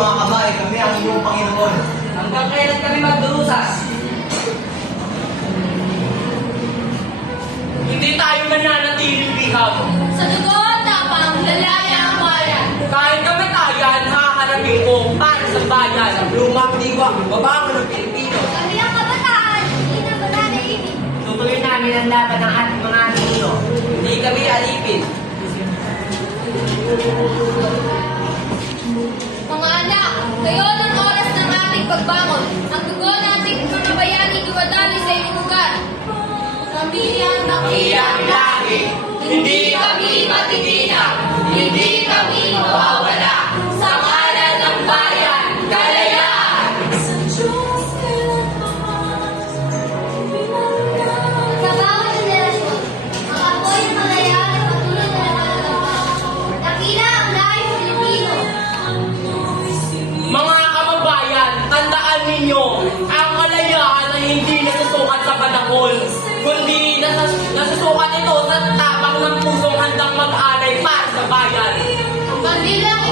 mga kamay, kami ang iyong Panginoon. Hanggang kailan kami magdurusas? Hindi tayo mananatiling bihag. Sa dugo at tapang, lalaya ang bayan. Kahit kamatayan, haharapin ko para sa bayan. Lumang diwa, babangon ng Pilipino. Kami ang kabataan, hindi na ba nanaibig? Tutuloy namin ang laban ng ating mga ninyo. Hindi kami alipin. Mga anak, ngayon ang oras ng ating pagbangon. Ang dugo nating mga bayani dumadaloy sa inyong lugar. Kami ang Iyan lagi, hindi kami matitinag, hindi kami mawawala. Sa ngalan ng bayan, kalayaan! Sa bawat henerasyon, ang apoy ng kalayaan ay patuloy na nakakalawa. Dakila ang lahi Pilipino. Mga kababayan, tandaan ninyo, ang kalayaan ay hindi nasusukat sa panahon, kundi nasusukat ito sa tapang ng pusong handang mag-alay para sa bayan. Ang bandilang